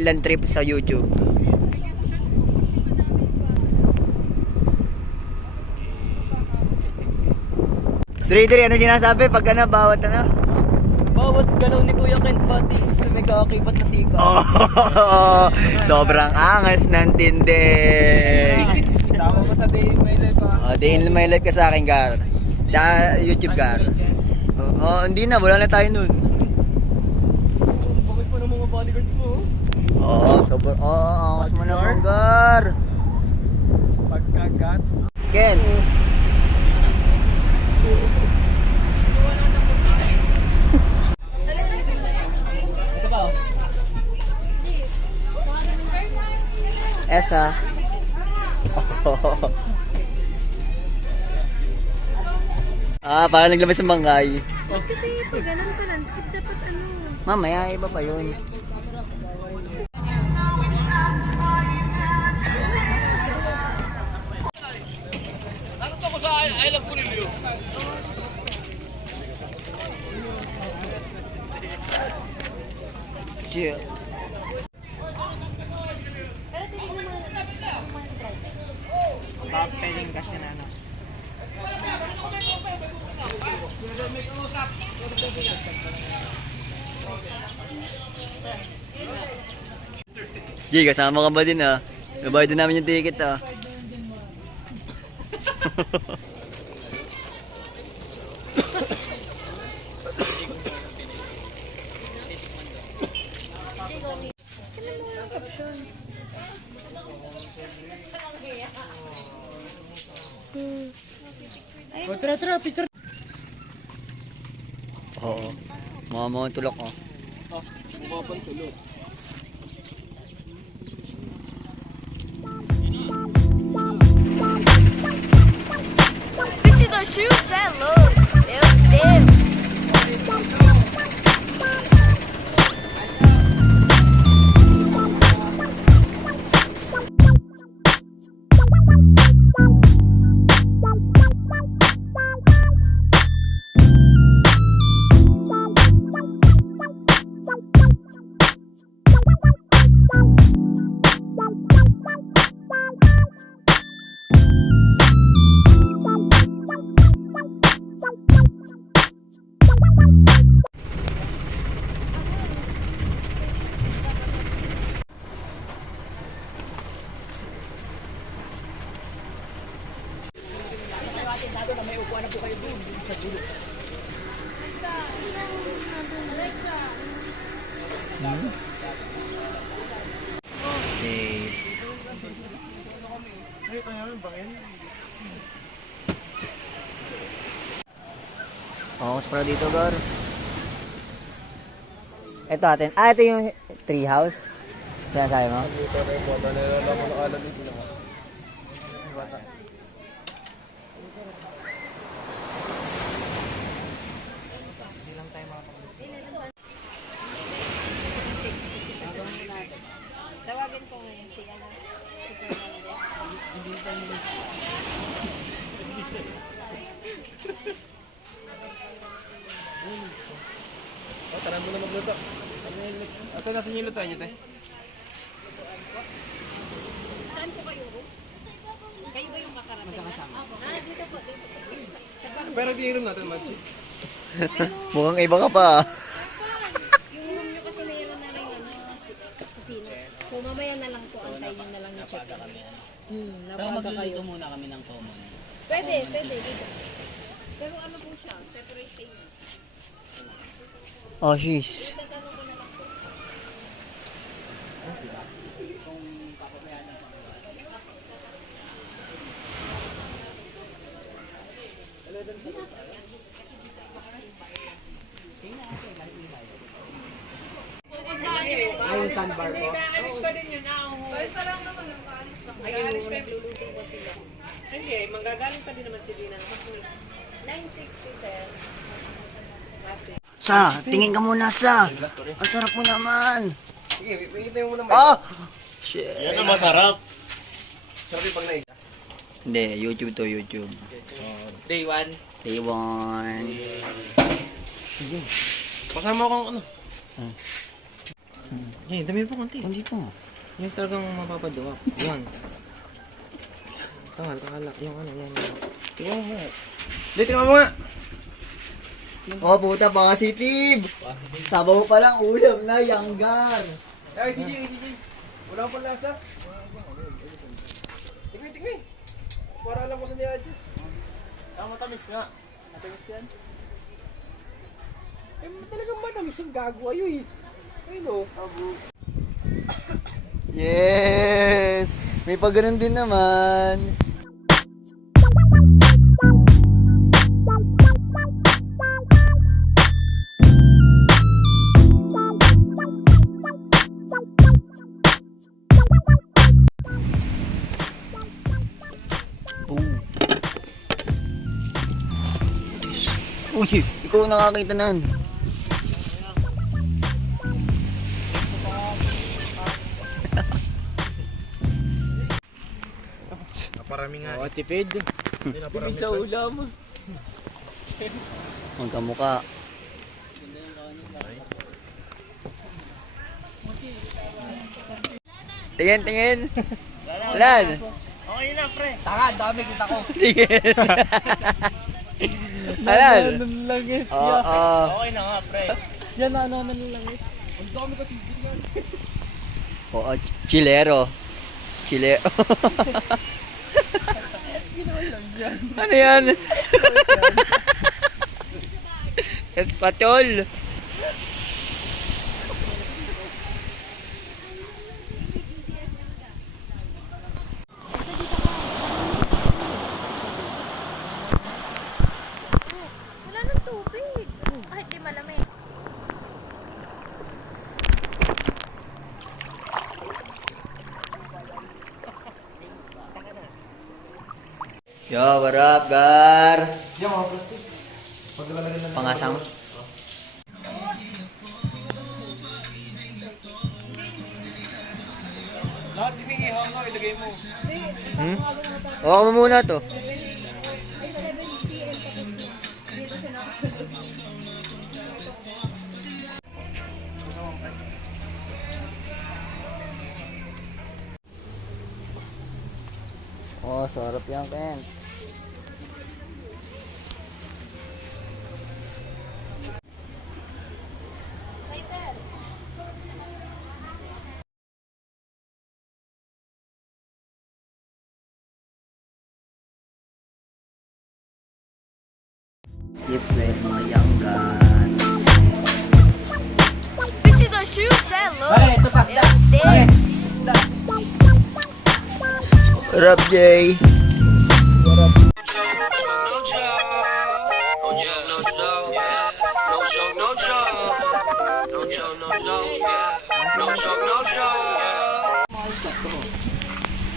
land trip sa YouTube. Dre, ano sinasabi pag ano, bawat ano? Bawat galaw ni Kuya Kent pati may kakakibat na tika. Oh, sobrang angas ng tindig. Sama mo sa day in my life ha. Oh, day in my life ka sa akin, Gar. Sa YouTube, Gar. Oh, hindi na, wala na tayo nun. Bagus mo ng mga bodyguards mo. Oo, sobrang, angas mo na po, Gar. Pagkagat. Ken. Ito ba oh? Esa. Parang naglabas ng bangkay. Kasi pag ganun pa landscape, dapat ano. Mamaya, iba pa yun. Naruto ko sa I Love Kulilio. Chill. Backpedaling kasi na ano. Jay, kasama ka ba din ah? Nabayad na namin yung ticket ah. Tara, picture. Oo. Mga tulok oh. Mga pansulot. Bicho da Chutes é louco, meu Deus. Okay. Focus para dito, Gar. Ito atin. Ito yung tree house. Sinasabi mo? Dito na yung bota. Nalala mo ng alam dito naman. Tawagin ko ngayon si ano, si Fernandez. Tara mo na magluto. Ito, nasa yung lutuan nyo, te? Saan po kayo? Kayo ba yung makarating? Magkakasama. Dito po, dito po. Pero di room natin, Machi. Mukhang iba ka pa ah. Yung room nyo kasi mayroon na rin ano, kusina. So mamaya na lang po, antayin nyo na lang yung check. Pero magluluto muna kami ng common. Pwede dito. Pero ano po siya, separate kayo. Oh, jeez. Tatanong ko na lang po. Ay, yung sandbar ko. Alis pa din yun ah. Basta lang naman ang alis pa. Ay, nagluluto ko sila. Hindi, manggagaling pa din naman si Dina. 960 sir. Sa, tingin ka muna sa. Ang sarap mo naman. Sige, pipilitin mo muna. Oh! Shit. Yan ang masarap. Sarap yung pag naig. Hindi, YouTube to, YouTube. Day 1. Day 1. Pasama akong ano. Eh, dami pa konti. Hindi pa. Yung talagang mapapaduwak. Yan. Kangal. Yung ano, yan. Tingnan mo. Hindi, tingnan mo nga. Oh, puta, positive! Sabaw pa lang ulam na, yanggar. Ay, CJ. Wala akong panlasa. Tingnan. Para alam ko sa niya-adjust. Matamis nga. Matamis yan? Eh, talagang matamis yung gago ayo eh. Ayun o. Yes! May pag ganun din naman. Uy, ikaw nakakita na. Naparami nga. tipid. Tipid sa ulam. Magkamuka. Tingin. Lan. Okay na, pre. Taka, dami kita ko. Tingin. Alan. Langis. Oo. Okay na nga, pre. Yan na, langis. Ang dami kasi. Oo, chilero. Ano yan? Espatol. Wala nang tubig. Kahit di malamig. Yo, what up, Gar? Yung mga plastic. Paglalagay lang. Pangasang. Lahat ibigay mo, ilagay mo. Oo, mo muna to. Oh, sarap yan, Ken. Keep with my young gun. What up, Jay?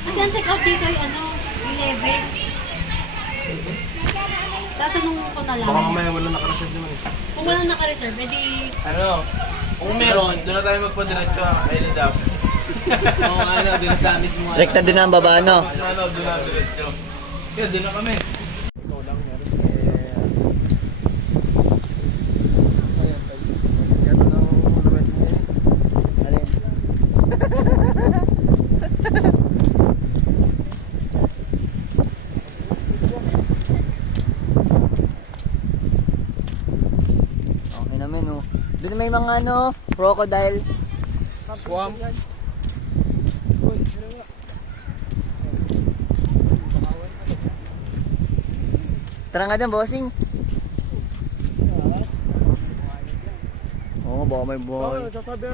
Kasi ang check out dito ay 11. Tatanong ko na lang. Baka mamaya wala nakareserve naman eh. Kung walang naka-reserve, edi... Ano? Kung meron, doon na tayo magpadiretso kay Lidap. Oo, doon sa mismo. Rekta din ang baba, no? Ano, doon na diretso. Kaya doon na kami. Okay naman, oh. Doon may mga crocodile. Swamp. Tara nga dyan, bossing. Oo, baka may buhay. Sasabi